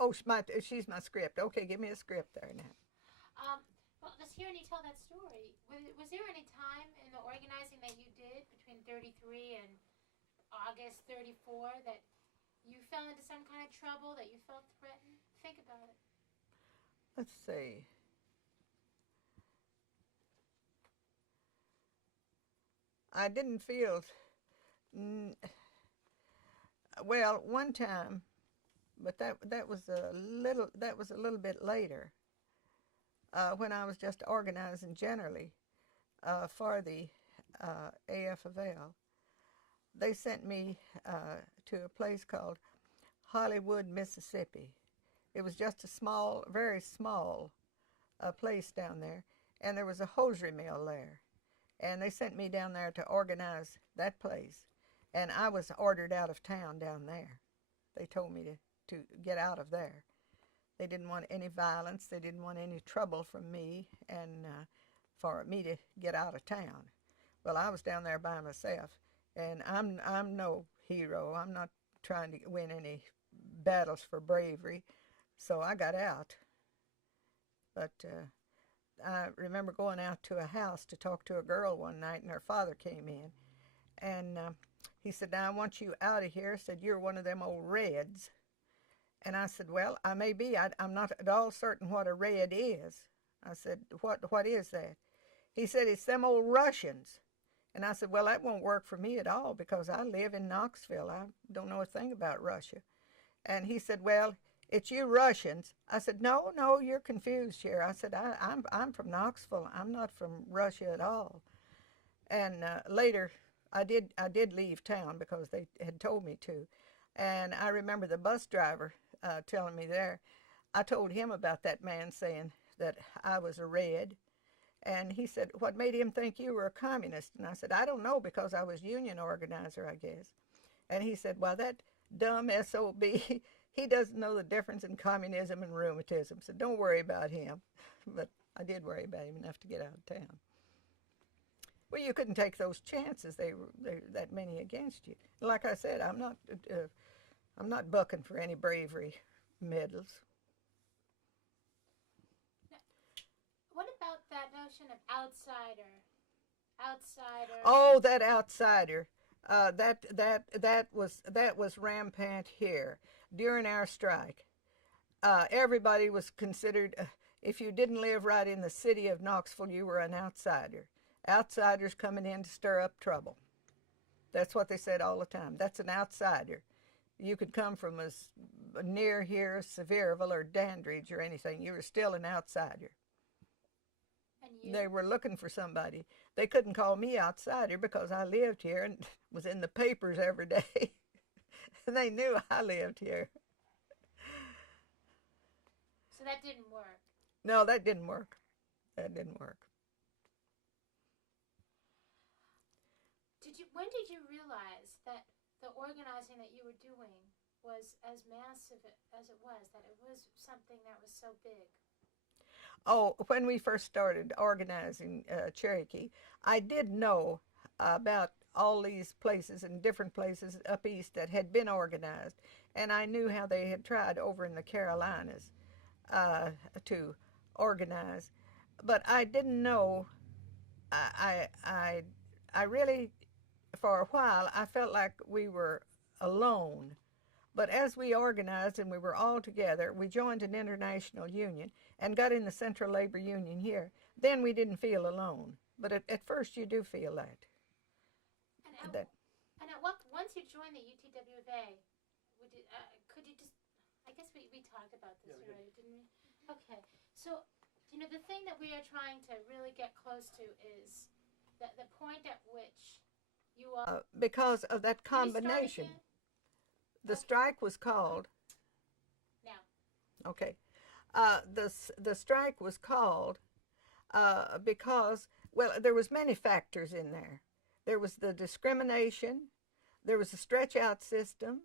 Oh, she's my script. Okay, give me a script there now. Well, just hearing you tell that story, was there any time in the organizing that you did between 33 and August 34 that you fell into some kind of trouble, that you felt threatened? Think about it. Let's see. I didn't feel. Well, one time, but that was a little bit later. When I was just organizing generally for the AF of L, they sent me to a place called Hollywood, Mississippi. It was just a small, very small place down there, and there was a hosiery mill there. And they sent me down there to organize that place. And I was ordered out of town down there. They told me to get out of there. They didn't want any violence. They didn't want any trouble from me, and for me to get out of town. Well, I was down there by myself, and I'm no hero. I'm not trying to win any battles for bravery, so I got out. But I remember going out to a house to talk to a girl one night, and her father came in, and he said, "Now I want you out of here." Said, "You're one of them old Reds." And I said, "Well, I may be. I'm not at all certain what a Red is." I said, "What is that?" He said, "It's them old Russians." And I said, "Well, that won't work for me at all because I live in Knoxville. I don't know a thing about Russia." And he said, "Well, it's you Russians." I said, "No, no, you're confused here." I said, I'm from Knoxville. I'm not from Russia at all." And later, I did leave town because they had told me to. And I remember the bus driver telling me there. I told him about that man saying that I was a Red. And he said, "What made him think you were a communist?" And I said, "I don't know, because I was union organizer, I guess." And he said, "Well, that dumb SOB, he doesn't know the difference in communism and rheumatism, so don't worry about him." But I did worry about him enough to get out of town. Well, you couldn't take those chances. They were that many against you. Like I said, I'm not bucking for any bravery medals. Now, what about that notion of outsider? Outsider. Oh, that outsider. That was rampant here during our strike. Everybody was considered. If you didn't live right in the city of Knoxville, you were an outsider. Outsiders coming in to stir up trouble. That's what they said all the time. That's an outsider. You could come from as near here, Sevierville or Dandridge or anything. You were still an outsider. And you? They were looking for somebody. They couldn't call me outsider because I lived here and was in the papers every day. And they knew I lived here. So that didn't work. No, that didn't work. That didn't work. When did you realize that the organizing that you were doing was as massive as it was, that it was something that was so big? Oh, when we first started organizing Cherokee, I did know about all these places and different places up east that had been organized, and I knew how they had tried over in the Carolinas uh, to organize, but I didn't know. I really, for a while, I felt like we were alone. But as we organized and we were all together, we joined an international union and got in the Central Labor Union here. Then we didn't feel alone. But at first you do feel that. that And at what, once you joined the UTWA, could you just, I guess we talked about this already, didn't we? Okay, so, the thing that we are trying to really get close to is the point at which you all... because of that combination. The strike was called. Now. Okay. The strike was called because, well, there was many factors in there. There was the discrimination. There was the stretch-out system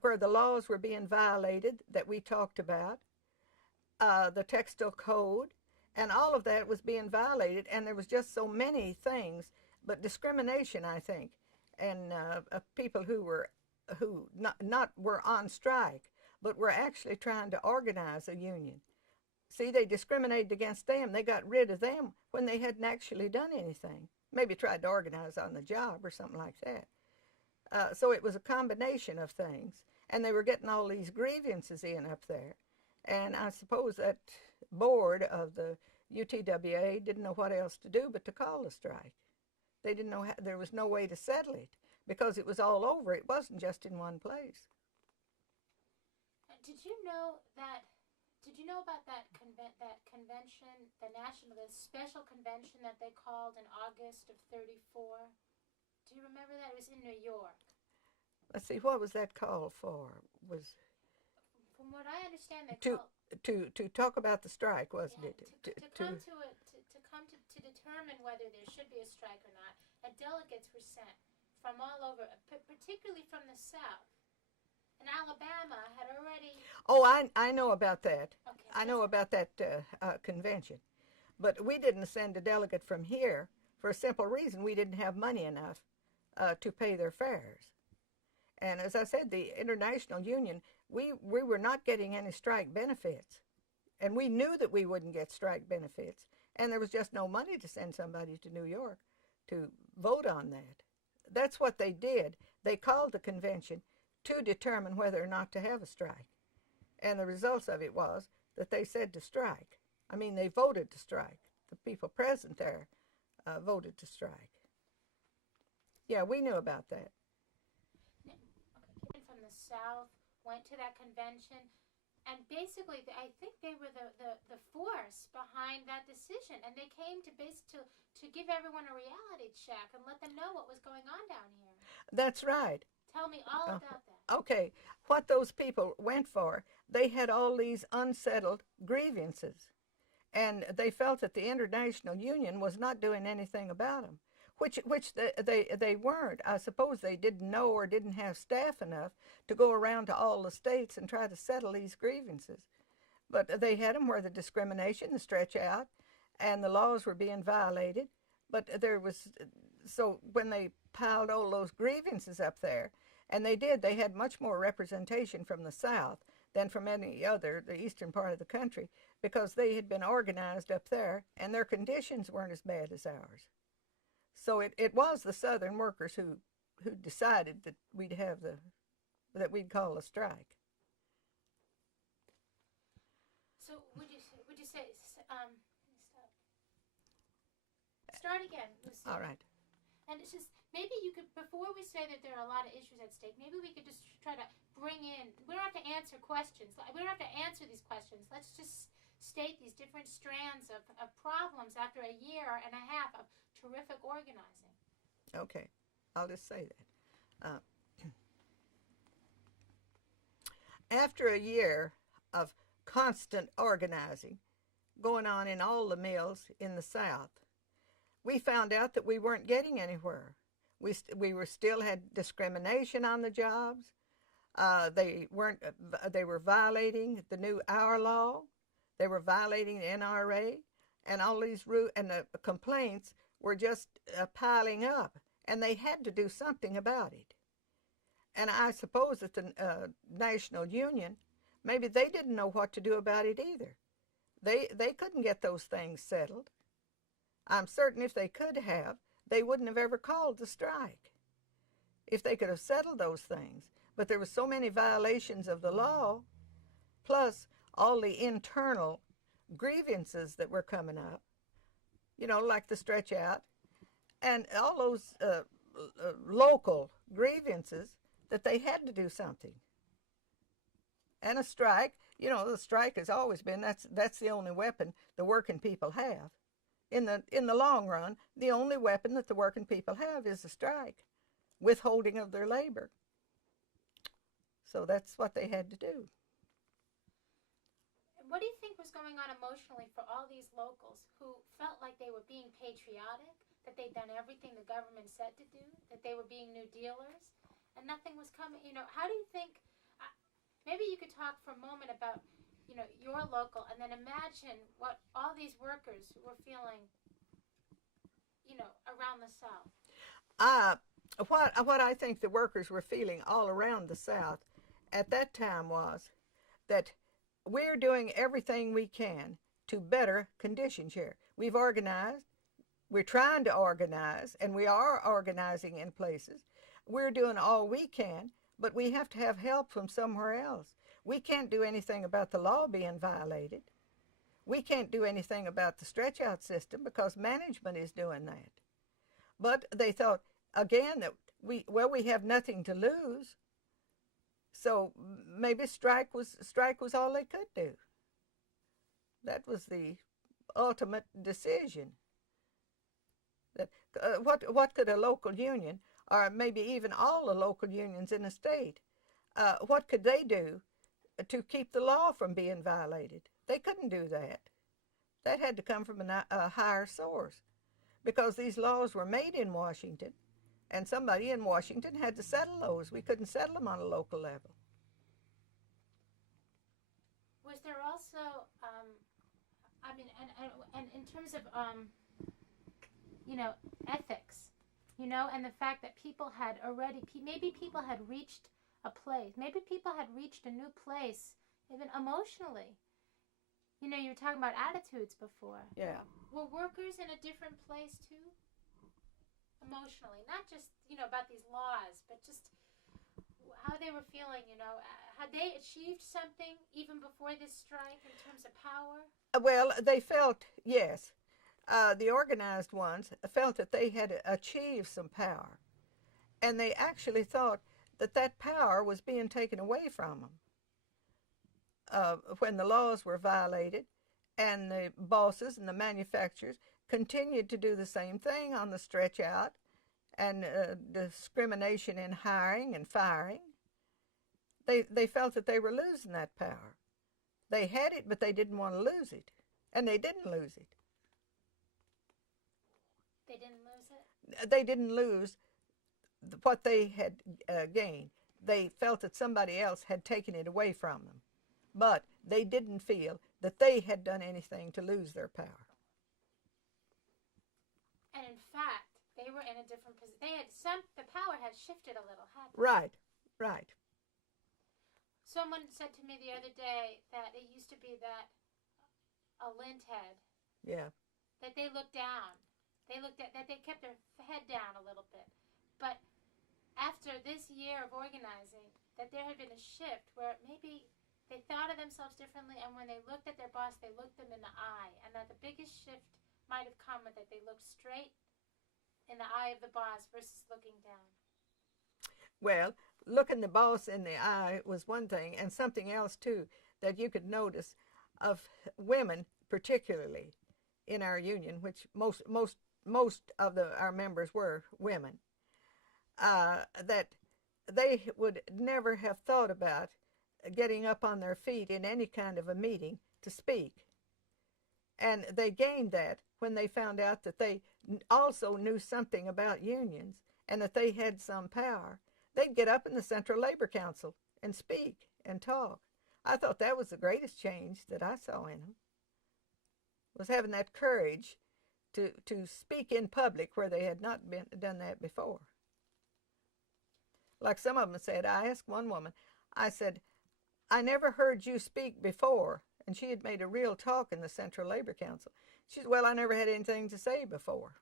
where the laws were being violated that we talked about. The textile code, and all of that was being violated, and there was just so many things. But discrimination, I think, and people who not were on strike, but were actually trying to organize a union. See, they discriminated against them. They got rid of them when they hadn't actually done anything. Maybe tried to organize on the job or something like that. So it was a combination of things. And they were getting all these grievances in up there. And I suppose that board of the UTWA didn't know what else to do but to call a strike. They didn't know there was no way to settle it because it was all over. It wasn't just in one place. Did you know that? Did you know about that convention, the special convention that they called in August of '34? Do you remember that? It was in New York. Let's see, what was that called for? From what I understand, they to called to talk about the strike, wasn't it? To come to determine whether there should be a strike or not. And delegates were sent from all over, particularly from the South. And Alabama had already. Oh, I know about that. Okay, I know about that convention. But we didn't send a delegate from here for a simple reason. We didn't have money enough to pay their fares. And as I said, the International Union, we were not getting any strike benefits. And we knew that we wouldn't get strike benefits. And there was just no money to send somebody to New York to vote on that. That's what they did. They called the convention to determine whether or not to have a strike. And the results of it was that they said to strike. I mean, they voted to strike. The people present there voted to strike. Yeah, we knew about that. Okay, from the South went to that convention, and basically, I think they were the force behind that decision, and they came to give everyone a reality check and let them know what was going on down here. That's right. Tell me all about that. Okay, what those people went for, they had all these unsettled grievances, and they felt that the International Union was not doing anything about them, which they weren't. I suppose they didn't know or didn't have staff enough to go around to all the states and try to settle these grievances. But they had them where the discrimination, the stretch out, and the laws were being violated. But so when they piled all those grievances up there, and they had much more representation from the South than from any other, the eastern part of the country, because they had been organized up there, and their conditions weren't as bad as ours. So it was the Southern workers who decided that we'd call a strike. So would you say start again, Lucille? All right. And it's just, maybe you could, before we say that there are a lot of issues at stake, maybe we could just try to bring in, we don't have to answer questions. We don't have to answer these questions. Let's just state these different strands of problems after a year and a half of terrific organizing. Okay, I'll just say that. After a year of constant organizing going on in all the mills in the South, we found out that we weren't getting anywhere. We still had discrimination on the jobs. They were violating the new hour law. They were violating the NRA, and all these and the complaints were just piling up, and they had to do something about it. And I suppose that the National Union, maybe they didn't know what to do about it either. They couldn't get those things settled. I'm certain if they could have, they wouldn't have ever called the strike. If they could have settled those things. But there were so many violations of the law, plus all the internal grievances that were coming up, like the stretch out, and all those local grievances, that they had to do something. And a strike, the strike has always been, that's the only weapon the working people have. In the long run, the only weapon that the working people have is a strike, withholding of their labor. So that's what they had to do. What do you think was going on emotionally for all these locals who felt like they were being patriotic, that they'd done everything the government said to do, that they were being New Dealers, and nothing was coming? How do you think, maybe you could talk for a moment about your local, and then imagine what all these workers were feeling, around the South. What I think the workers were feeling all around the South at that time was that we're doing everything we can to better conditions here. We've organized, we're trying to organize, and we are organizing in places. We're doing all we can, but we have to have help from somewhere else. We can't do anything about the law being violated. We can't do anything about the stretch-out system because management is doing that. But they thought, again, that we have nothing to lose, so maybe strike was all they could do. That was the ultimate decision. That what could a local union, or maybe even all the local unions in a state, what could they do to keep the law from being violated? They couldn't do that. That had to come from a higher source, because these laws were made in Washington, and somebody in Washington had to settle those. We couldn't settle them on a local level. Was there also, I mean, and in terms of, ethics, and the fact that people had already, maybe people had reached a place, maybe people had reached a new place, even emotionally. You were talking about attitudes before. Yeah. Were workers in a different place too? Emotionally, not just, about these laws, but just how they were feeling, Had they achieved something even before this strike in terms of power? Well, they felt, yes. The organized ones felt that they had achieved some power. And they actually thought that that power was being taken away from them. When the laws were violated, and the bosses and the manufacturers continued to do the same thing on the stretch out, and discrimination in hiring and firing, they felt that they were losing that power. They had it, but they didn't want to lose it, and they didn't lose it. They didn't lose it? They didn't lose what they had gained. They felt that somebody else had taken it away from them. But they didn't feel that they had done anything to lose their power. And in fact, they were in a different position. The power had shifted a little, hadn't it? Right, right. Someone said to me the other day that it used to be that a lint head. Yeah. That they looked down. That they kept their head down a little bit. But after this year of organizing, that there had been a shift where maybe they thought of themselves differently, and when they looked at their boss, they looked them in the eye, and that the biggest shift might have come with that they looked straight in the eye of the boss versus looking down. Well, looking the boss in the eye was one thing, and something else too that you could notice of women, particularly in our union, which most of our members were women, that they would never have thought about getting up on their feet in any kind of a meeting to speak. And they gained that when they found out that they also knew something about unions and that they had some power. They'd get up in the Central Labor Council and speak and talk. I thought that was the greatest change that I saw in them, was having that courage to speak in public where they had not done that before. Like some of them said, I asked one woman, I said, I never heard you speak before. And she had made a real talk in the Central Labor Council. She said, well, I never had anything to say before.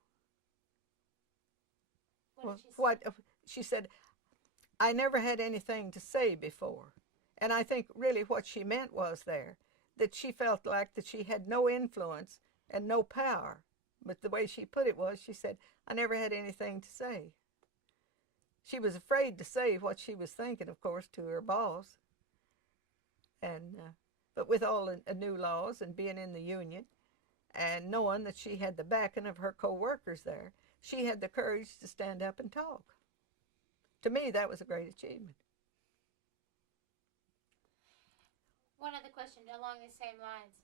What did she say? She said, I never had anything to say before. And I think really what she meant was that she felt like that she had no influence and no power. But the way she put it was, she said, I never had anything to say. She was afraid to say what she was thinking, of course, to her boss. And but with all the new laws and being in the union and knowing that she had the backing of her co-workers there, she had the courage to stand up and talk. To me, that was a great achievement. One other question along the same lines.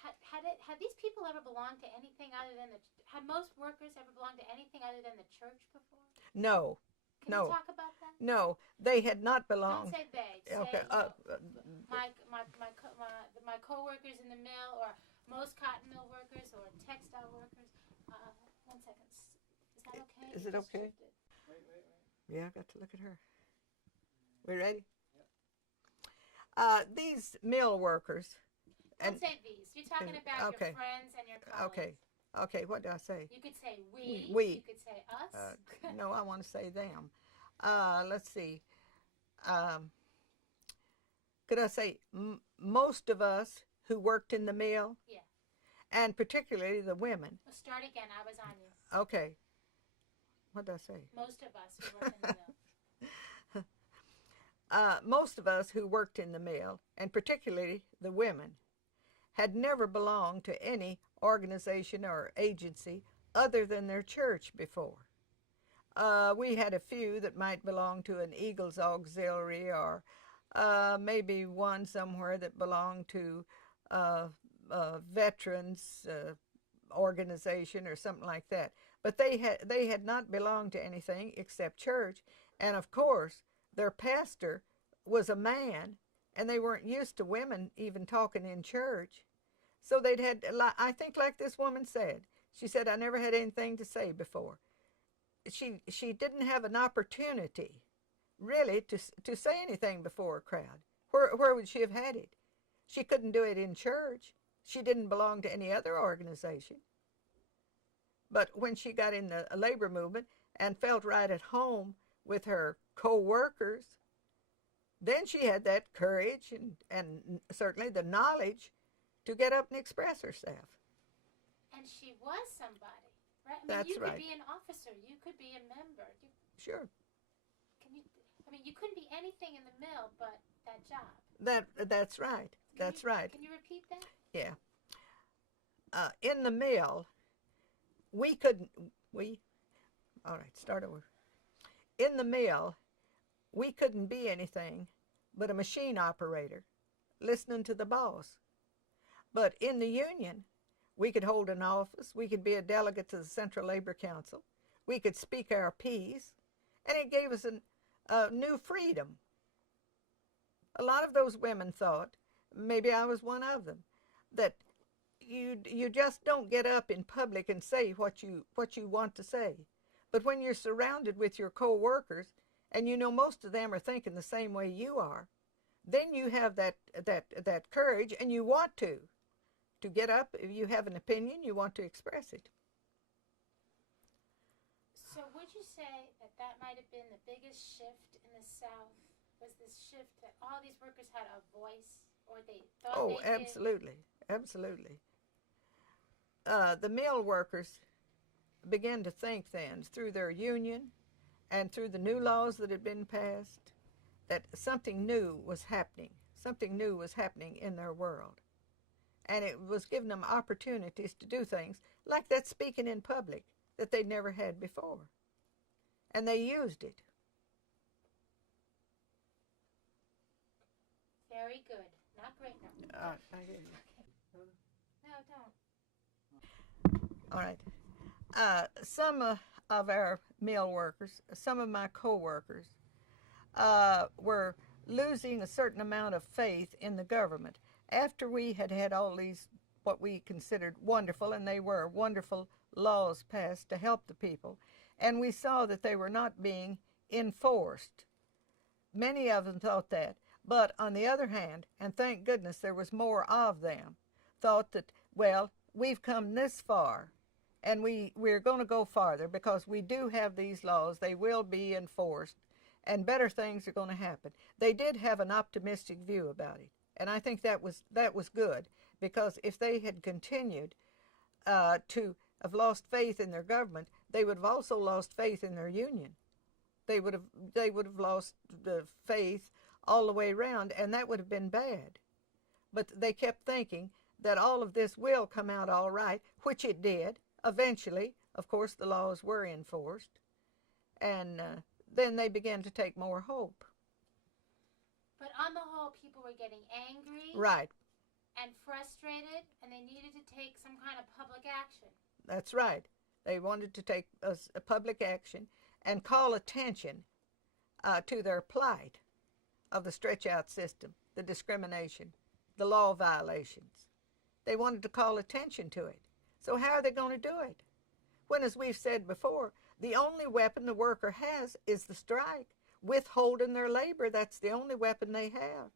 Had these people ever belonged to anything other than had most workers ever belonged to anything other than the church before? No. Can you talk about that? No, they had not belonged. Don't say they. Okay. Say, my co-workers in the mill, or most cotton mill workers, or textile workers. 1 second. Is that okay? Is it okay? Wait. Yeah, I got to look at her. We ready? These mill workers. Don't say these. You're talking about okay. your friends and your colleagues. Okay. Okay, what do I say? You could say we. We. You could say us. No, I want to say them. Let's see. Could I say most of us who worked in the mill? Yeah. And particularly the women. Well, start again. I was on you. Okay. What did I say? Most of us who worked in the mill. Most of us who worked in the mill, and particularly the women, had never belonged to any organization or agency other than their church before. We had a few that might belong to an Eagles Auxiliary, or maybe one somewhere that belonged to veterans organization or something like that. But they had not belonged to anything except church. And of course, their pastor was a man, and they weren't used to women even talking in church. So they'd had, I think like this woman said, she said, I never had anything to say before. She didn't have an opportunity really to say anything before a crowd. Where would she have had it? She couldn't do it in church. She didn't belong to any other organization. But when she got in the labor movement and felt right at home with her co-workers, then she had that courage and certainly the knowledge to get up and express herself. And she was somebody, right? I mean, That's you could right. be an officer. You could be a member. Sure. You couldn't be anything in the mill but that job. That's right. That's right. Can you repeat that? Yeah. In the mill, all right, start over. In the mill, we couldn't be anything but a machine operator, listening to the boss. But in the union, we could hold an office, we could be a delegate to the Central Labor Council, we could speak our piece, and it gave us a new freedom. A lot of those women thought, maybe I was one of them, that you just don't get up in public and say what you want to say. But when you're surrounded with your co-workers, and you know most of them are thinking the same way you are, then you have that courage, and you want to get up. If you have an opinion, you want to express it. So would you say that might have been the biggest shift in the South? Was this shift that all these workers had a voice, or they thought they did? Absolutely. Absolutely. The mill workers began to think then, through their union and through the new laws that had been passed, that something new was happening. Something new was happening in their world. And it was giving them opportunities to do things like that speaking in public that they'd never had before. And they used it. Very good. Not great, no. I hear you. No, don't. All right. Some of our mill workers, some of my co-workers, were losing a certain amount of faith in the government after we had had all these what we considered wonderful, and they were wonderful, laws passed to help the people, and we saw that they were not being enforced. Many of them thought that, but on the other hand, and thank goodness there was more of them, thought that, well, we've come this far, and we're going to go farther because we do have these laws. They will be enforced, and better things are going to happen. They did have an optimistic view about it, and I think that was good, because if they had continued to have lost faith in their government, they would have also lost faith in their union. They would have lost the faith all the way around, and that would have been bad. But they kept thinking that all of this will come out all right, which it did. Eventually, of course, the laws were enforced, and then they began to take more hope. But on the whole, people were getting angry. Right. And frustrated, and they needed to take some kind of public action. That's right. They wanted to take a public action and call attention to their plight of the stretch-out system, the discrimination, the law violations. They wanted to call attention to it. So how are they going to do it? When, as we've said before, the only weapon the worker has is the strike. Withholding their labor, that's the only weapon they have.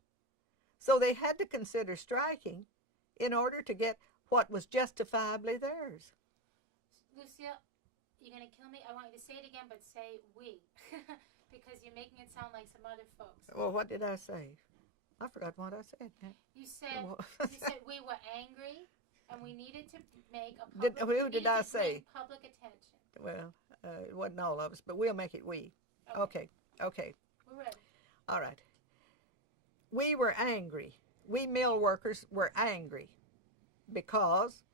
So they had to consider striking in order to get what was justifiably theirs. Lucille, you're going to kill me. I want you to say it again, but say we. Because you're making it sound like some other folks. Well, what did I say? I forgot what I said. You said we were angry and we needed to make a public... Who did I say? Public attention. Well, it wasn't all of us, but we'll make it we. Okay. We're ready. All right. We were angry. We mill workers were angry because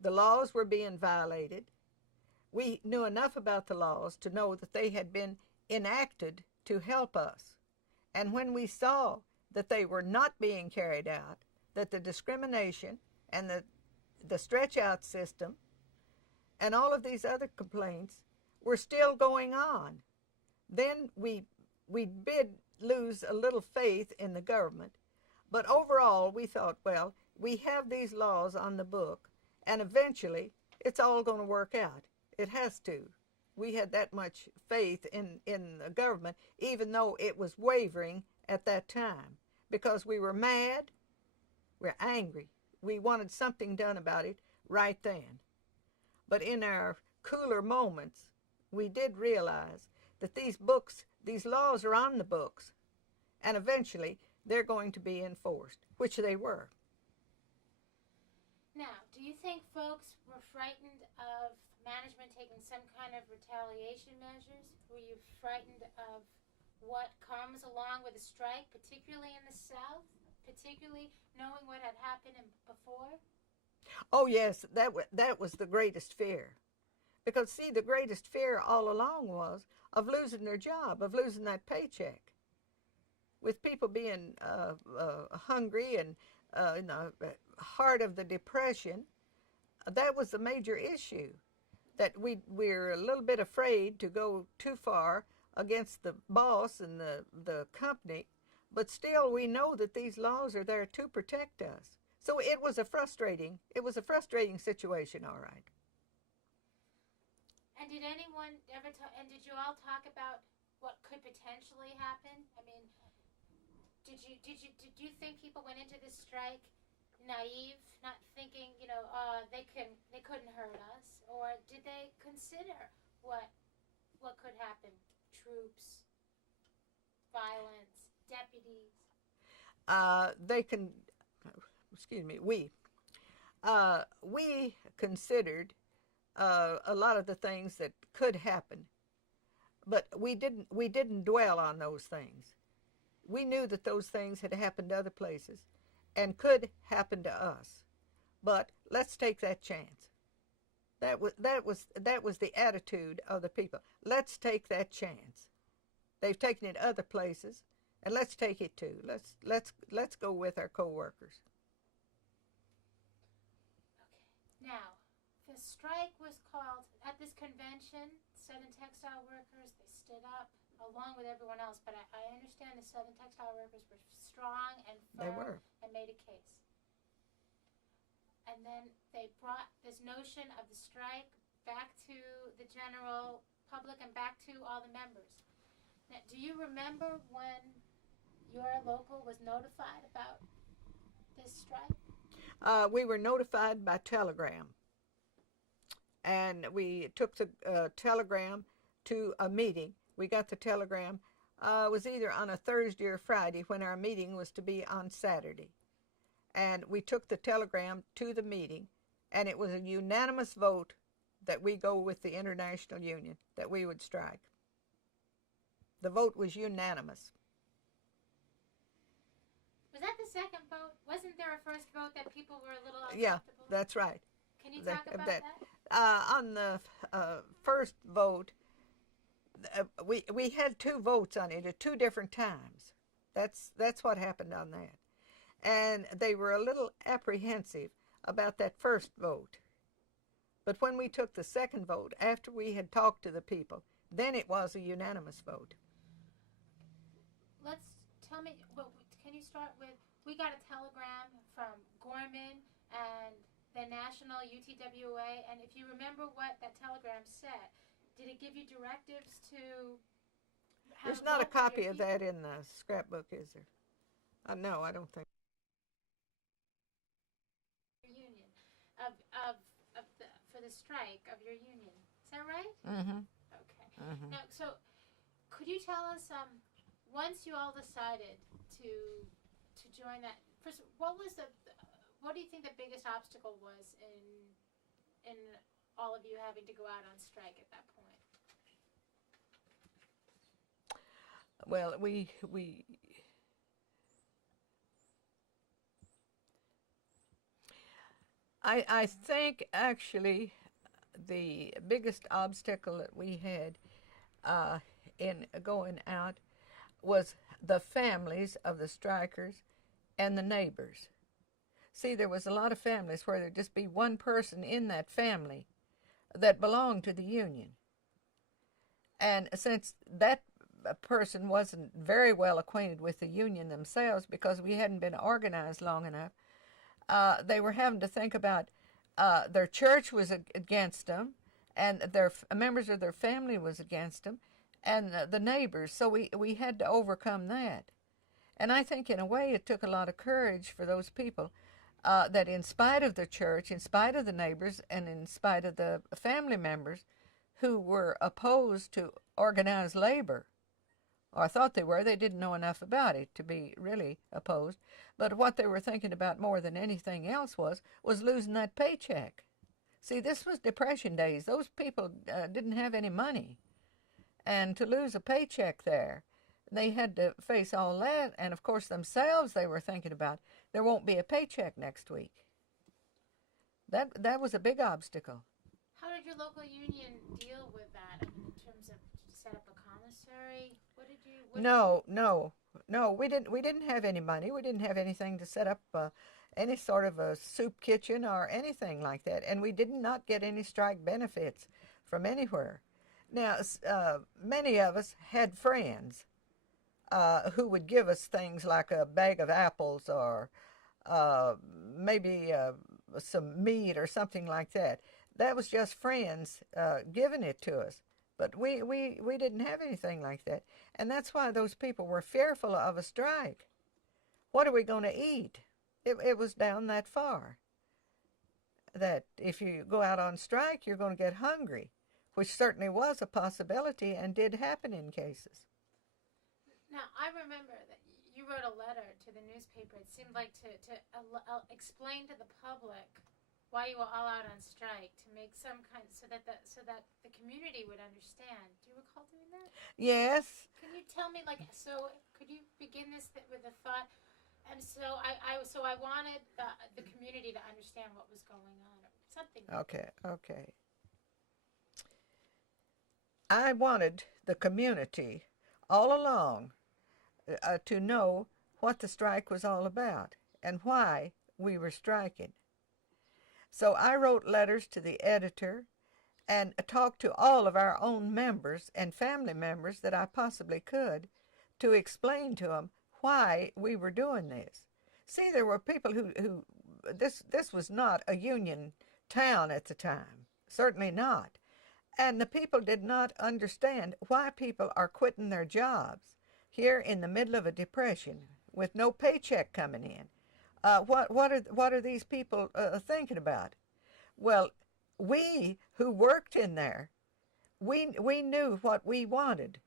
the laws were being violated. We knew enough about the laws to know that they had been enacted to help us. And when we saw that they were not being carried out, that the discrimination and the stretch-out system and all of these other complaints were still going on, then we did lose a little faith in the government. But overall, we thought, well, we have these laws on the book, and eventually it's all going to work out. It has to. We had that much faith in the government, even though it was wavering at that time, because we were mad, we're angry. We wanted something done about it right then. But in our cooler moments, we did realize that these laws are on the books, and eventually they're going to be enforced, which they were. Now, do you think folks were frightened of management taking some kind of retaliation measures? Were you frightened of what comes along with a strike, particularly in the South, particularly knowing what had happened before? Oh, yes, that was the greatest fear. Because, see, the greatest fear all along was of losing their job, of losing that paycheck. With people being hungry and in the heart of the Depression, that was the major issue. That we're a little bit afraid to go too far against the boss and the company, but still we know that these laws are there to protect us. So it was a frustrating situation, all right. And did anyone ever and did you all talk about what could potentially happen? I mean, did you think people went into this strike naive, not thinking, they couldn't hurt us, or did they consider what could happen? Troops, violence, deputies. We considered a lot of the things that could happen, but we didn't dwell on those things. We knew that those things had happened to other places and could happen to us, but let's take that chance. That was the attitude of the people. Let's take that chance. They've taken it other places, and let's take it too. Let's go with our co-workers. Okay. Now, the strike was called at this convention. Southern textile workers, they stood up along with everyone else, but I understand the Southern textile workers were strong and firm and made a case. And then they brought this notion of the strike back to the general public and back to all the members. Now, do you remember when your local was notified about this strike? We were notified by telegram. And we took the telegram to a meeting. We got the telegram. It was either on a Thursday or Friday when our meeting was to be on Saturday. And we took the telegram to the meeting, and it was a unanimous vote that we go with the International Union, that we would strike. The vote was unanimous. Was that the second vote? Wasn't there a first vote that people were a little uncomfortable? Yeah, that's right. Can you talk about that? On the first vote, we had two votes on it at two different times. That's what happened on that. And they were a little apprehensive about that first vote. But when we took the second vote, after we had talked to the people, then it was a unanimous vote. Tell me, can you start with, we got a telegram from Gorman and the National UTWA, and if you remember what that telegram said, did it give you directives to There's not a copy of that in the scrapbook, is there? No, I don't think. of of for the strike of your union. Is that right? Mm-hmm. Okay. Mm-hmm. Now, so could you tell us, once you all decided to join that? First, what do you think the biggest obstacle was in all of you having to go out on strike at that point? Well, I think actually the biggest obstacle that we had uh, in going out was the families of the strikers and the neighbors. See, there was a lot of families where there'd just be one person in that family that belonged to the union. And since that person wasn't very well acquainted with the union themselves because we hadn't been organized long enough, they were having to think about their church was against them, and their members of their family was against them, and the neighbors. So we had to overcome that. And I think in a way it took a lot of courage for those people that in spite of the church, in spite of the neighbors, and in spite of the family members who were opposed to organized labor, or thought they were. They didn't know enough about it to be really opposed. But what they were thinking about more than anything else was losing that paycheck. See, this was Depression days. Those people didn't have any money. And to lose a paycheck there, they had to face all that. And of course, themselves, they were thinking about there won't be a paycheck next week. That was a big obstacle. How did your local union deal with that? I mean, in terms of, did you set up a commissary? What did you? No. We didn't have any money. We didn't have anything to set up any sort of a soup kitchen or anything like that. And we did not get any strike benefits from anywhere. Now, many of us had friends who would give us things like a bag of apples or maybe some meat or something like that. That was just friends giving it to us. But we didn't have anything like that. And that's why those people were fearful of a strike. What are we going to eat? It was down that far. That if you go out on strike, you're going to get hungry, which certainly was a possibility and did happen in cases. Now, I remember that you wrote a letter to the newspaper. It seemed like to explain to the public why you were all out on strike, to make some kind, so that the community would understand. Do you recall doing that? Yes. Can you tell me, like, so could you begin this with a thought? And so I wanted the community to understand what was going on, or something. Okay. I wanted the community all along to know what the strike was all about and why we were striking. So I wrote letters to the editor and talked to all of our own members and family members that I possibly could to explain to them why we were doing this. See, there were people who this was not a union town at the time, certainly not. And the people did not understand why people are quitting their jobs here in the middle of a depression with no paycheck coming in. What are these people thinking about? Well, we who worked in there, we knew what we wanted.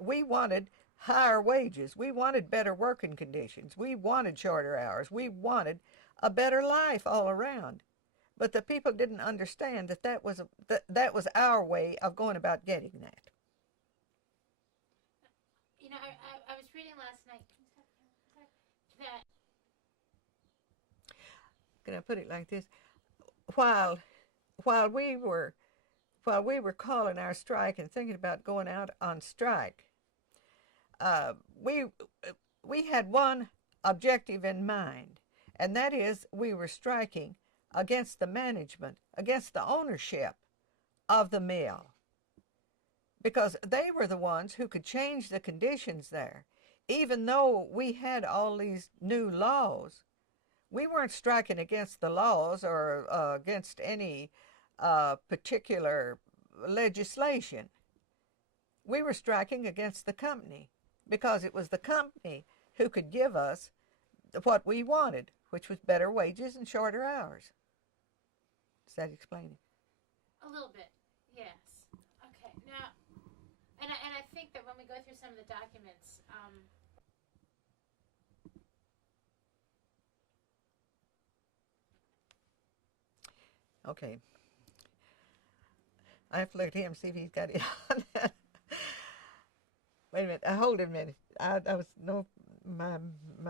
We wanted higher wages. We wanted better working conditions. We wanted shorter hours. We wanted a better life all around. But the people didn't understand that that was our way of going about getting that. You know, I was reading last night that. Can I put it like this? While we were calling our strike and thinking about going out on strike, we had one objective in mind, and that is we were striking against the management, against the ownership of the mill, because they were the ones who could change the conditions there. Even though we had all these new laws, we weren't striking against the laws or against any particular legislation. We were striking against the company because it was the company who could give us what we wanted, which was better wages and shorter hours. Does that explain it? A little bit, yes. Okay, now, and I think that when we go through some of the documents, Okay. I have to look at him, see if he's got it on. Wait a minute. Hold it a minute. I was, no, my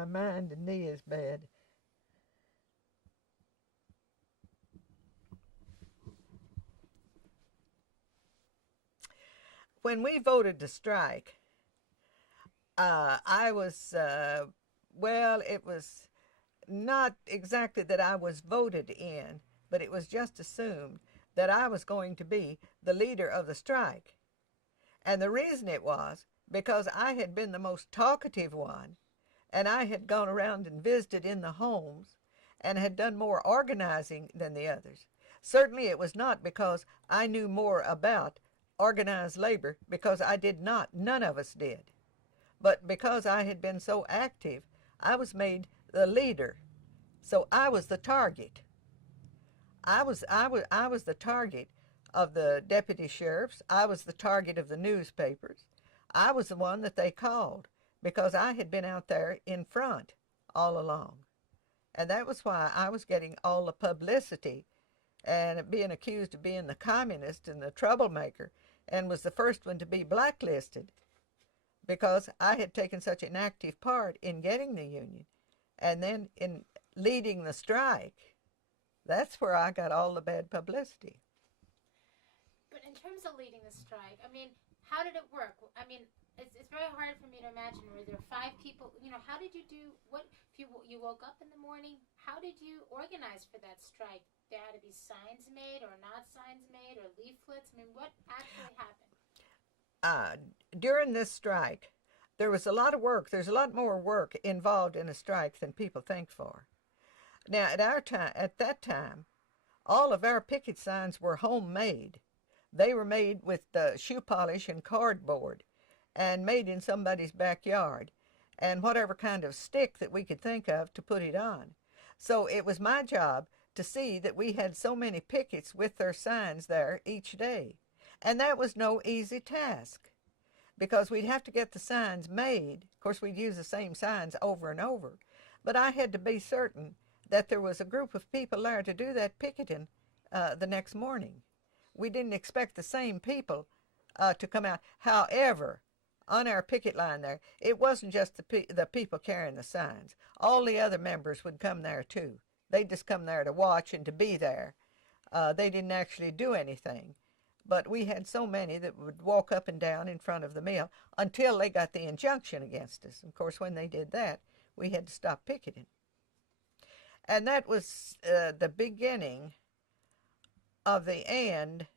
mind and knee is bad. When we voted to strike, I was, well, it was not exactly that I was voted in, but it was just assumed that I was going to be the leader of the strike. And the reason it was because I had been the most talkative one, and I had gone around and visited in the homes and had done more organizing than the others. Certainly it was not because I knew more about organized labor, because I did not. None of us did. But because I had been so active, I was made the leader. So I was the target. I was the target of the deputy sheriffs. I was the target of the newspapers. I was the one that they called because I had been out there in front all along. And that was why I was getting all the publicity and being accused of being the communist and the troublemaker, and was the first one to be blacklisted because I had taken such an active part in getting the union and then in leading the strike. That's where I got all the bad publicity. but in terms of leading the strike, I mean, how did it work? I mean, it's very hard for me to imagine. Were there 5 people? You know, how did you do? What if you woke up in the morning? How did you organize for that strike? There had to be signs made, or not signs made, or leaflets. I mean, what actually happened? During this strike, there was a lot of work. There's a lot more work involved in a strike than people think for. Now, at that time, all of our picket signs were homemade. They were made with shoe polish and cardboard, and made in somebody's backyard, and whatever kind of stick that we could think of to put it on. So it was my job to see that we had so many pickets with their signs there each day. And that was no easy task, because we'd have to get the signs made. Of course, we'd use the same signs over and over. But I had to be certain that there was a group of people there to do that picketing the next morning. We didn't expect the same people to come out. However, on our picket line there, it wasn't just the people carrying the signs. All the other members would come there too. They'd just come there to watch and to be there. They didn't actually do anything. But we had so many that would walk up and down in front of the mill until they got the injunction against us. Of course, when they did that, we had to stop picketing. And that was the beginning of the end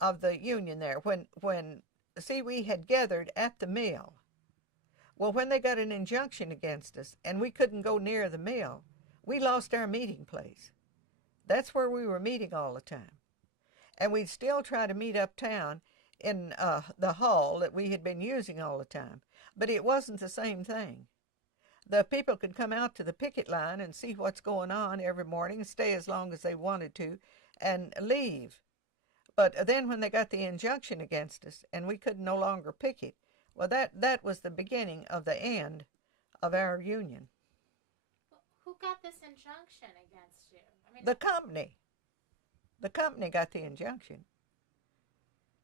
of the union there. When see, we had gathered at the mill. Well, when they got an injunction against us and we couldn't go near the mill, we lost our meeting place. That's where we were meeting all the time. And we'd still try to meet uptown in the hall that we had been using all the time. But it wasn't the same thing. The people could come out to the picket line and see what's going on every morning, stay as long as they wanted to, and leave. But then when they got the injunction against us and we could no longer picket, well, that was the beginning of the end of our union. Well, who got this injunction against you? I mean, The company. The company got the injunction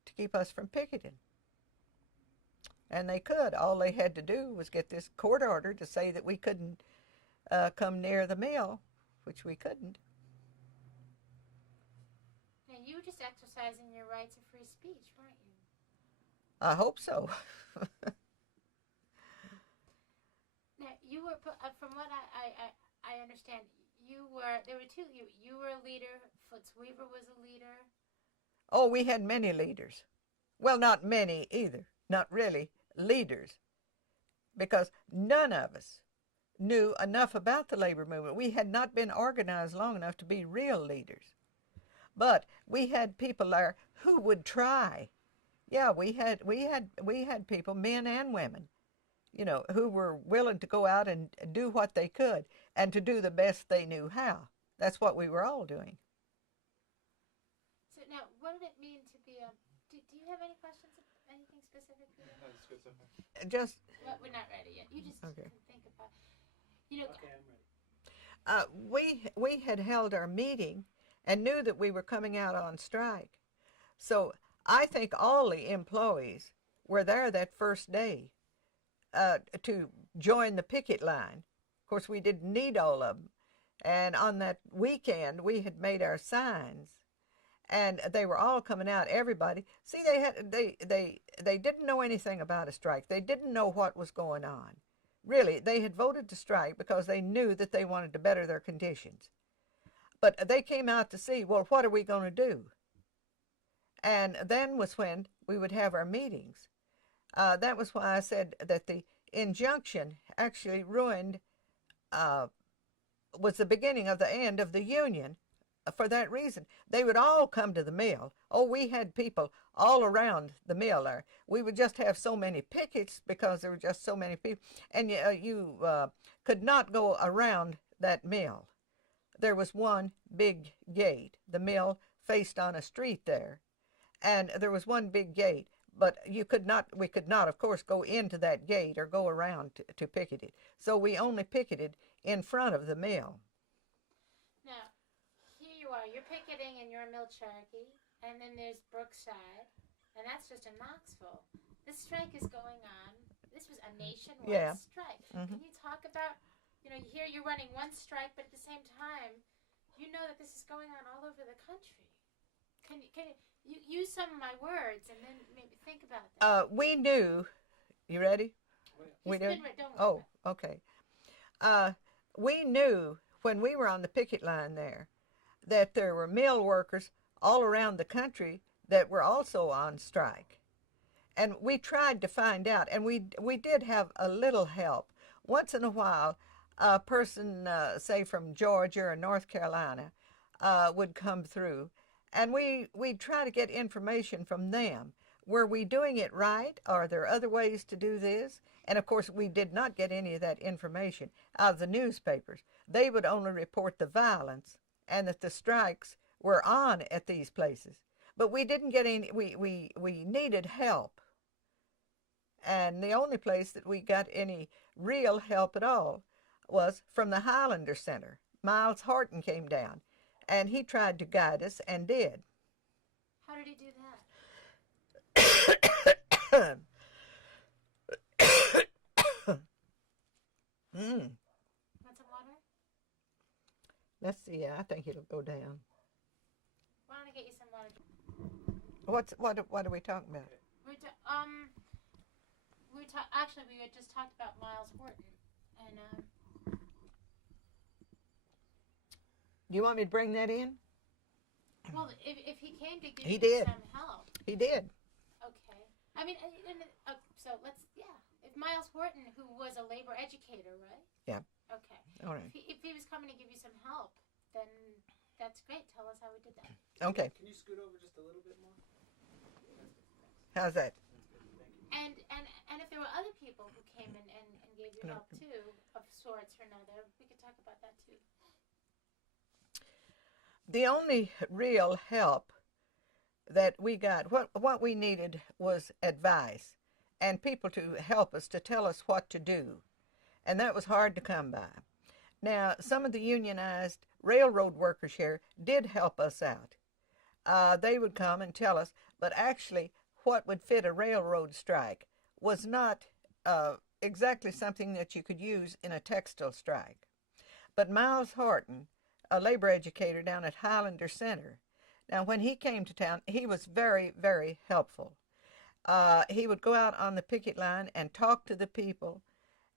to keep us from picketing. And they could. All they had to do was get this court order to say that we couldn't come near the mill, which we couldn't. and you were just exercising your rights of free speech, weren't you? I hope so. Now, you were, from what I understand, there were two, you were a leader, Foots Weaver was a leader. Oh, we had many leaders. Well, not many either. Not really leaders. Because none of us knew enough about the labor movement. We had not been organized long enough to be real leaders. But we had people there who would try. Yeah, we had people, men and women, who were willing to go out and do what they could and to do the best they knew how. That's what we were all doing. now, what did it mean to be a? Do you have any questions? Anything specific, Peter? No, it's good so far. Just Well, we're not ready yet. You just okay. can think about. You know, Okay, I'm ready. We had held our meeting and knew that we were coming out on strike. So I think all the employees were there that first day to join the picket line. Of course, we didn't need all of them. And on that weekend, we had made our signs, and they were all coming out. Everybody, see, they didn't know anything about a strike. They didn't know what was going on. Really, they had voted to strike because they knew that they wanted to better their conditions. But they came out to see, well, what are we going to do? And then was when we would have our meetings. That was why I said that the injunction actually ruined, was the beginning of the end of the union. For that reason, they would all come to the mill. Oh, we had people all around the mill there. We would just have so many pickets because there were just so many people, and you could not go around that mill. There was one big gate. The mill faced on a street there, and there was one big gate. But we could not, of course, go into that gate or go around to picket it. So we only picketed in front of the mill. now, here you are. You're picketing and you're in Mill Cherokee, and then there's Brookside, and that's just in Knoxville. This strike is going on. This was a nationwide strike. Mm-hmm. Can you talk about, here you're running one strike, but at the same time, you know that this is going on all over the country. Can you use some of my words and then maybe think about that? We knew. You ready? We knew. Don't Oh, okay. We knew when we were on the picket line there that there were mill workers all around the country that were also on strike. And we tried to find out, and we did have a little help. Once in a while, a person, say from Georgia or North Carolina, would come through, and we'd try to get information from them. Were we doing it right? Are there other ways to do this? And of course, we did not get any of that information out of the newspapers. They would only report the violence and that the strikes were on at these places. But we didn't get any, we needed help. And the only place that we got any real help at all was from the Highlander Center. Miles Horton came down, and he tried to guide us and did. How did he do that? Want some water? Let's see. I think it'll go down. Why don't I get you some water? What are we talking about? Actually, we had just talked about Miles Horton, and Do you want me to bring that in? well, if he came to give He you did. some help, He did. okay. I mean, so let's, if Miles Horton, who was a labor educator, right? Yeah. Okay. All right. If he was coming to give you some help, then that's great. Tell us how we did that. Okay. Can you scoot over just a little bit more? How's that? Thank you. And if there were other people who came in and gave you help too, of sorts or another, we could talk about that too. The only real help that we got, what we needed was advice and people to help us, to tell us what to do. And that was hard to come by. Now, some of the unionized railroad workers here did help us out. They would come and tell us, but actually what would fit a railroad strike was not exactly something that you could use in a textile strike. But Miles Horton, a labor educator down at Highlander Center, now when he came to town, he was very, very helpful. He would go out on the picket line and talk to the people,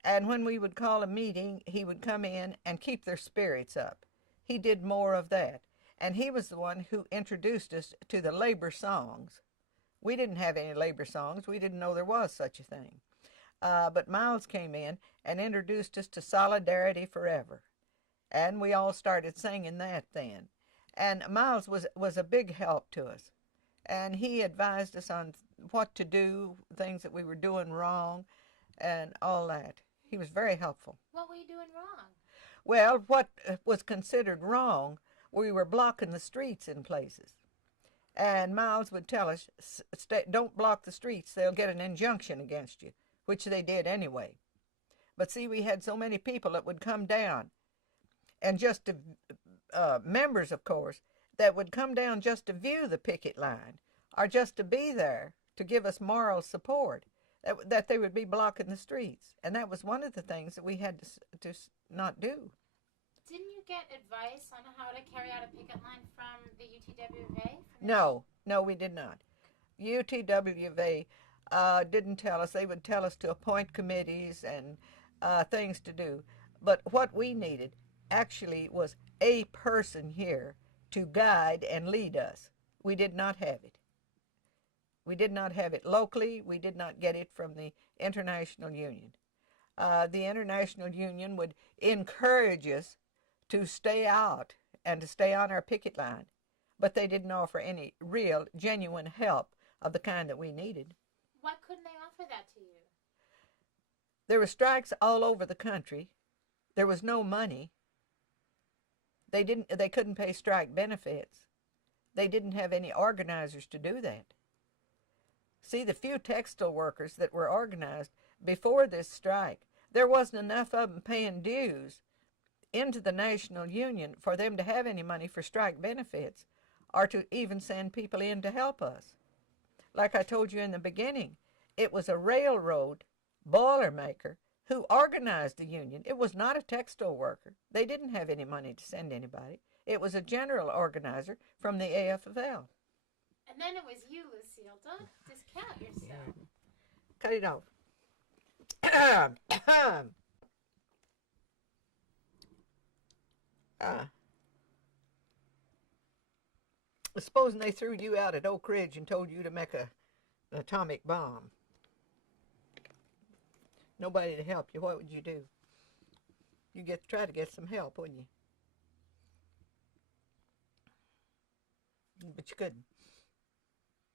and when we would call a meeting, he would come in and keep their spirits up. He did more of that, and he was the one who introduced us to the labor songs. We didn't have any labor songs. We didn't know there was such a thing. But Miles came in and introduced us to Solidarity Forever, and we all started singing that then. And Miles was a big help to us, and he advised us on what to do, things that we were doing wrong, and all that. He was very helpful. What were you doing wrong? Well, what was considered wrong, we were blocking the streets in places. And Miles would tell us, don't block the streets, they'll get an injunction against you, which they did anyway. But see, we had so many people that would come down, and just to, members, of course, that would come down just to view the picket line, or just to be there to give us moral support, that they would be blocking the streets. And that was one of the things that we had to not do. Didn't you get advice on how to carry out a picket line from the UTWA? No, we did not. UTWA didn't tell us. They would tell us to appoint committees and things to do. But what we needed actually was a person here to guide and lead us. We did not have it. We did not have it locally. We did not get it from the International Union. The International Union would encourage us to stay out and to stay on our picket line, but they didn't offer any real, genuine help of the kind that we needed. Why couldn't they offer that to you? There were strikes all over the country. There was no money. They couldn't pay strike benefits. They didn't have any organizers to do that. See, the few textile workers that were organized before this strike, there wasn't enough of them paying dues into the National Union for them to have any money for strike benefits or to even send people in to help us. Like I told you in the beginning, it was a railroad boilermaker who organized the union. It was not a textile worker. They didn't have any money to send anybody. It was a general organizer from the AFL. And then it was you, Lucille. Don't discount yourself. Cut it off. Supposing they threw you out at Oak Ridge and told you to make an atomic bomb. Nobody to help you, what would you do? You try to get some help, wouldn't you? But you couldn't.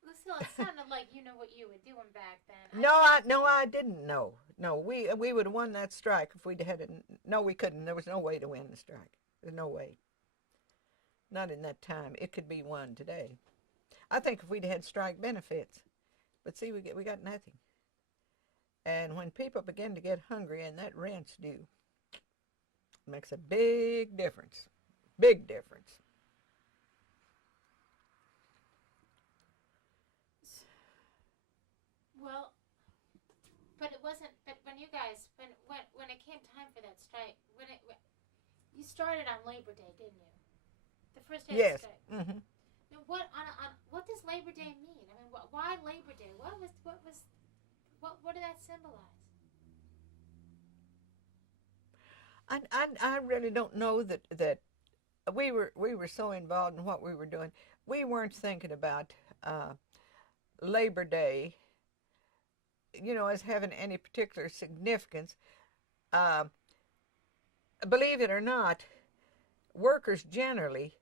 Lucille, it sounded like you know what you were doing back then. No, I didn't know. No, we would have won that strike if we'd had it. No, we couldn't. There was no way to win the strike. There's no way. Not in that time. It could be won today. I think if we'd had strike benefits, but see, we got nothing. And when people begin to get hungry and that rent's due, it makes a big difference. Big difference. Well, but it wasn't. But when you guys, when it came time for that strike, you started on Labor Day, didn't you? The first day of the strike. Yes. Mm-hmm. Now, what does Labor Day mean? I mean, why Labor Day? What did that symbolize? I really don't know that we were so involved in what we were doing. We weren't thinking about Labor Day, as having any particular significance. Believe it or not, workers generally,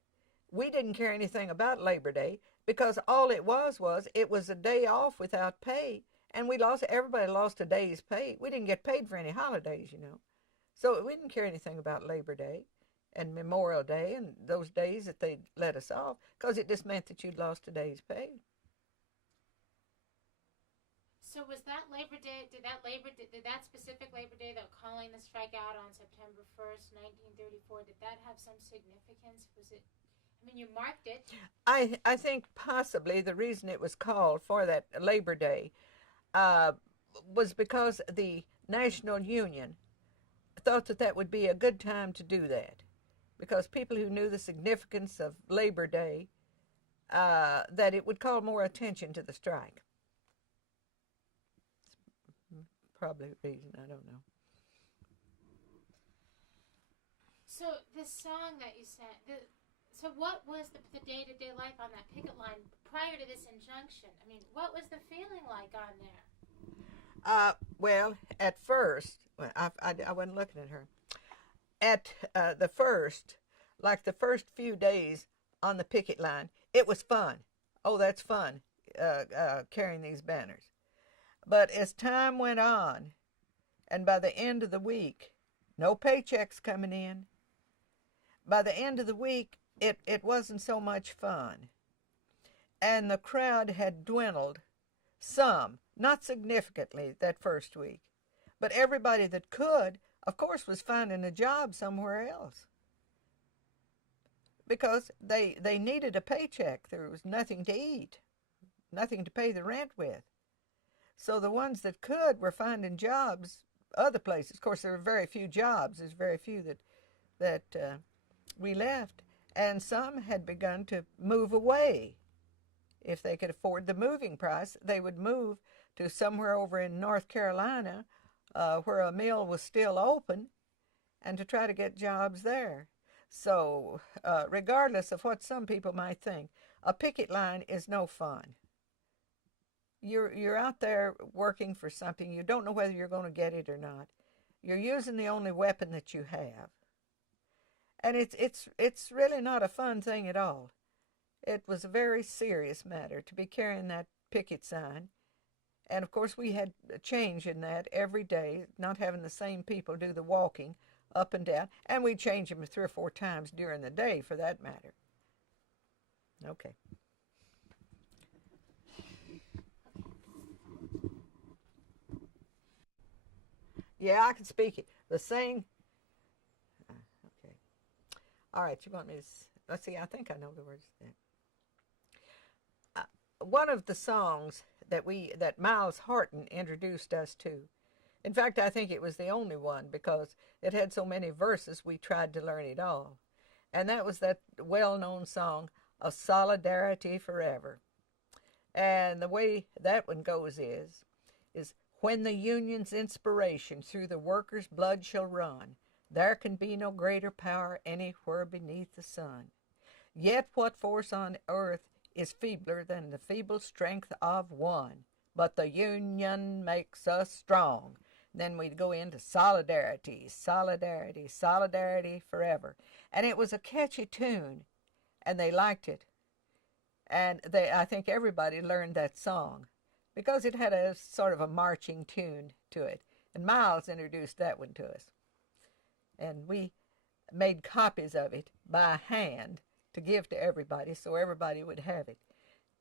we didn't care anything about Labor Day because all it was a day off without pay, and everybody lost a day's pay. We didn't get paid for any holidays, So we didn't care anything about Labor Day and Memorial Day and those days that they let us off, because it just meant that you'd lost a day's pay. So was that Labor Day? Did that specific Labor Day, that calling the strike out on September 1st, 1934, did that have some significance? Was it? I mean, you marked it. I think possibly the reason it was called for that Labor Day was because the National Union thought that would be a good time to do that, because people who knew the significance of Labor Day, that it would call more attention to the strike. Probably a reason, I don't know. So this song that you sang, so what was the day-to-day life on that picket line prior to this injunction? I mean, what was the feeling like on there? Well, at first, I wasn't looking at her. At the first few days on the picket line, it was fun. Oh, that's fun, carrying these banners. But as time went on, and by the end of the week, no paychecks coming in. By the end of the week, it wasn't so much fun. and the crowd had dwindled some, not significantly, that first week. But everybody that could, of course, was finding a job somewhere else because they needed a paycheck. There was nothing to eat, nothing to pay the rent with. So the ones that could were finding jobs other places. Of course, there were very few jobs. There's very few that we left, and some had begun to move away. If they could afford the moving price, they would move to somewhere over in North Carolina where a mill was still open and to try to get jobs there. So regardless of what some people might think, a picket line is no fun. You're out there working for something. You don't know whether you're going to get it or not. You're using the only weapon that you have. And it's really not a fun thing at all. It was a very serious matter to be carrying that picket sign. And of course we had a change in that every day, not having the same people do the walking up and down. And we'd change them 3 or 4 times during the day for that matter. Okay. Yeah, I can speak it. The saying. Okay. All right, you want me to? Let's see. I think I know the words to that. One of the songs that Miles Horton introduced us to. In fact, I think it was the only one because it had so many verses. We tried to learn it all, and that was that well-known song of Solidarity Forever. And the way that one goes is when the union's inspiration through the workers' blood shall run, there can be no greater power anywhere beneath the sun. Yet what force on earth is feebler than the feeble strength of one? But the union makes us strong. Then we'd go into solidarity, solidarity, solidarity forever. And it was a catchy tune, and they liked it. And I think everybody learned that song because it had a sort of a marching tune to it. And Miles introduced that one to us. And we made copies of it by hand to give to everybody so everybody would have it.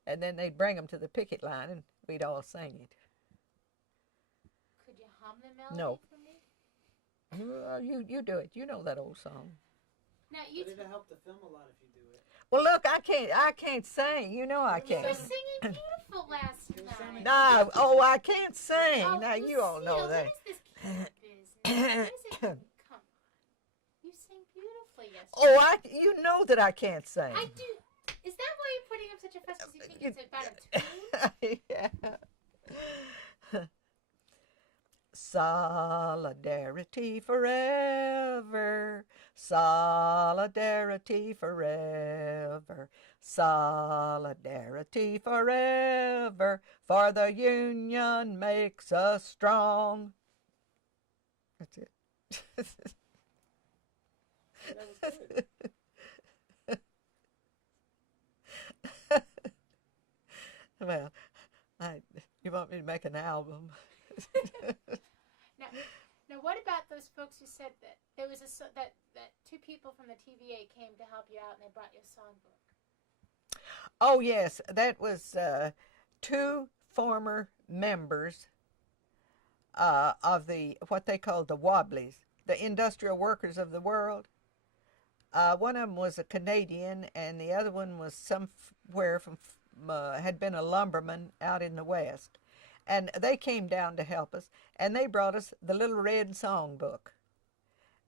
And then they'd bring them to the picket line and we'd all sing it. Could you hum the melody No. for me? You do it. You know that old song. Now But it'll help the film a lot if you do it. Well, look, I can't sing. You know I You can't. were singing beautiful last night. No, oh, I can't sing. Oh, now you all know Lucille, that. What is this camp business? What is it? Come on. You sang beautifully yesterday. Oh, you know that I can't sing. I do. Is that why you're putting up such a fuss? Because you think it's about a tune? Yeah. Solidarity forever, solidarity forever, solidarity forever, for the union makes us strong. That's it. That was good. Well, you want me to make an album? Now, what about those folks who said that there was that 2 people from the TVA came to help you out and they brought you a songbook? Oh yes, that was 2 former members of the what they called the Wobblies, the Industrial Workers of the World. One of them was a Canadian, and the other one was somewhere from had been a lumberman out in the West. And they came down to help us, and they brought us the Little Red Songbook.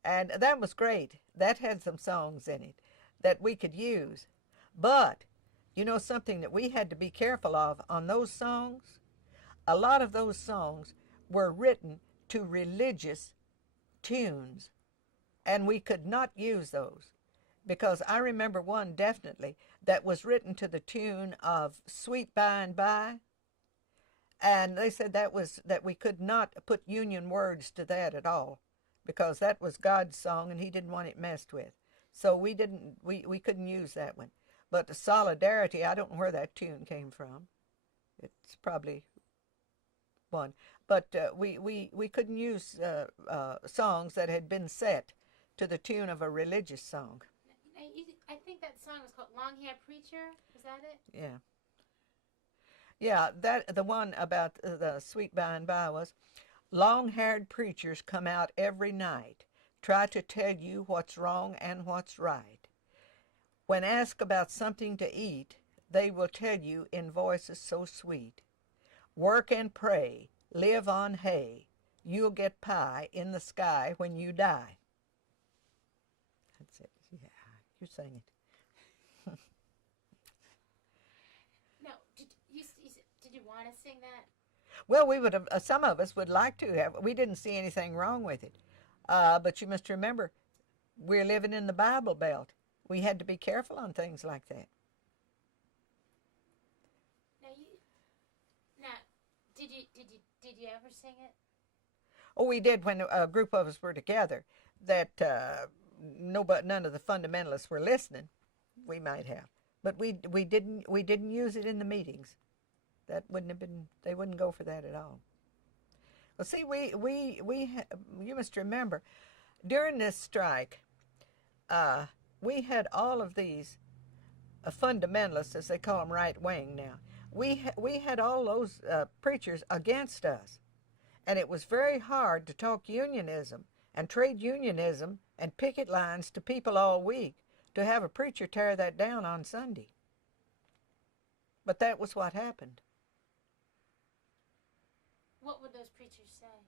And that was great. That had some songs in it that we could use. But, you know something that we had to be careful of on those songs? A lot of those songs were written to religious tunes, and we could not use those. Because I remember one definitely that was written to the tune of Sweet By and By. And they said that we could not put union words to that at all, because that was God's song and he didn't want it messed with. So we couldn't use that one. But the Solidarity, I don't know where that tune came from. It's probably one. But we couldn't use songs that had been set to the tune of a religious song. I think that song was called Long Hair Preacher. Is that it? Yeah. Yeah, that the one about the sweet by and by was long-haired preachers come out every night, try to tell you what's wrong and what's right. When asked about something to eat, they will tell you in voices so sweet. Work and pray, live on hay. You'll get pie in the sky when you die. That's it. Yeah, you sing it. No, did you want to sing that? Well, we would have. Some of us would like to have. We didn't see anything wrong with it, but you must remember, we're living in the Bible Belt. We had to be careful on things like that. Now, did you ever sing it? Oh, we did when a group of us were together. That none of the fundamentalists were listening. We might have, but we didn't use it in the meetings. That wouldn't have been. They wouldn't go for that at all. Well, see, you must remember, during this strike, we had all of these fundamentalists, as they call them, right wing now. We had all those preachers against us, and it was very hard to talk unionism and trade unionism and picket lines to people all week to have a preacher tear that down on Sunday. But that was what happened. What would those preachers say?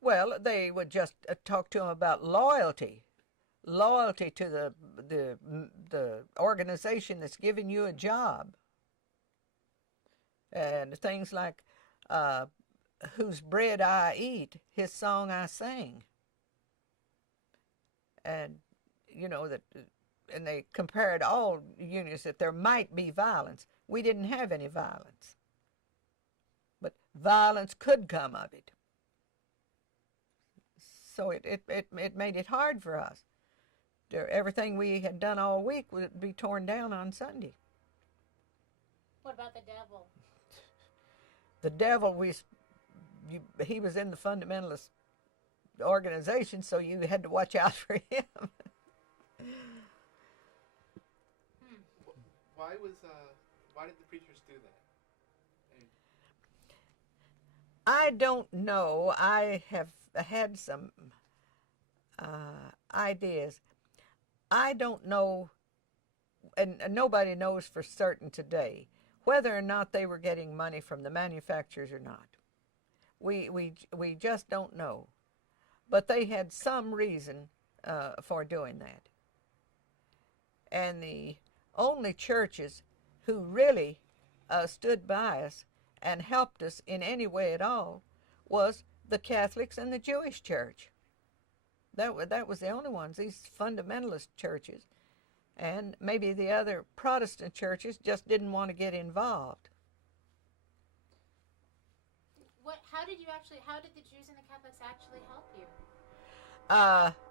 Well, they would just talk to them about loyalty to the organization that's giving you a job, and things like, "Whose bread I eat, his song I sing," and that, and they compared all unions that there might be violence. We didn't have any violence, but violence could come of it. So it made it hard for us. Everything we had done all week would be torn down on Sunday. What about the devil? The devil, he was in the fundamentalist organization, so you had to watch out for him. Why did the preachers do that? I don't know. I have had some ideas. I don't know, and nobody knows for certain today whether or not they were getting money from the manufacturers or not. We just don't know. But they had some reason for doing that. And the only churches who really stood by us and helped us in any way at all was the Catholics and the Jewish church. That was the only ones, these fundamentalist churches. And maybe the other Protestant churches just didn't want to get involved. How did the Jews and the Catholics actually help you?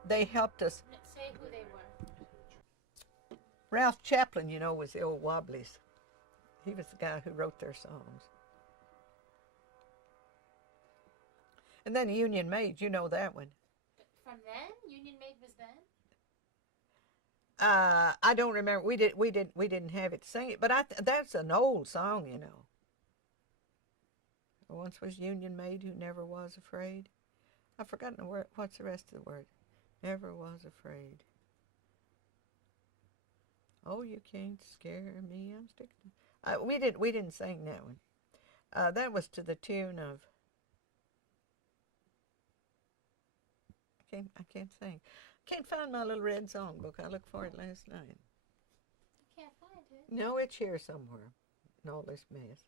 They helped us. Say who they were. Ralph Chaplin, was the old Wobblies. He was the guy who wrote their songs. And then Union Maid, you know that one. From then? Union Maid was then? I don't remember. We didn't have it sing it, but that's an old song, Once was Union Maid who never was afraid. I've forgotten the word. What's the rest of the word? Never was afraid. Oh, you can't scare me. I'm sticking. We didn't sing that one. That was to the tune of. I can't sing. Can't find my little red songbook. I looked for it last night. You can't find it? No, it's here somewhere. In all this mess.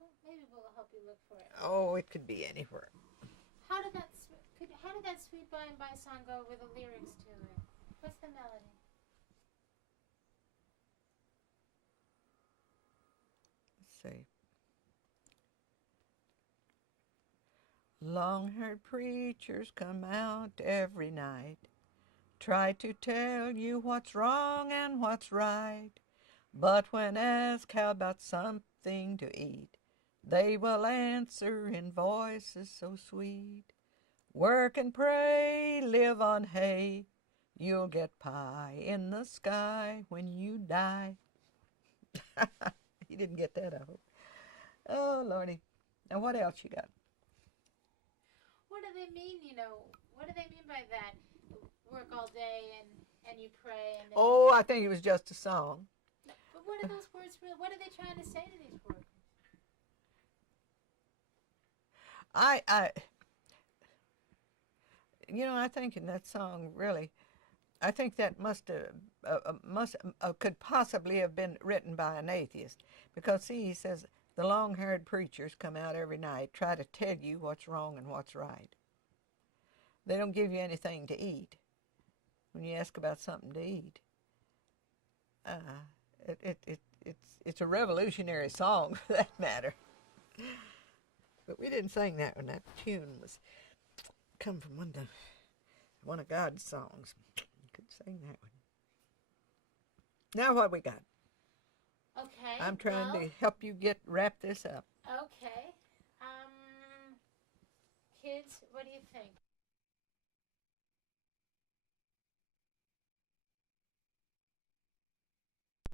Well, maybe we'll help you look for it. Oh, it could be anywhere. How did that Sweet By and By song go with the lyrics to it? What's the melody? Let's see. Long-haired preachers come out every night, try to tell you what's wrong and what's right. But when asked how about something to eat, they will answer in voices so sweet. Work and pray, live on hay, you'll get pie in the sky when you die. He didn't get that, I hope. Oh, Lordy. Now, what else you got? What do they mean, what do they mean by that? Work all day and you pray and then Oh, I think it was just a song. No, but what are those words really, what are they trying to say to these workers? I think in that song, really, I think that could possibly have been written by an atheist, because see, he says the long-haired preachers come out every night, try to tell you what's wrong and what's right. They don't give you anything to eat when you ask about something to eat. It's a revolutionary song for that matter. But we didn't sing that one. That tune was come from one of God's songs. You could sing that one. Now what we got? Okay. I'm trying to help you wrap this up. Okay. Kids, what do you think?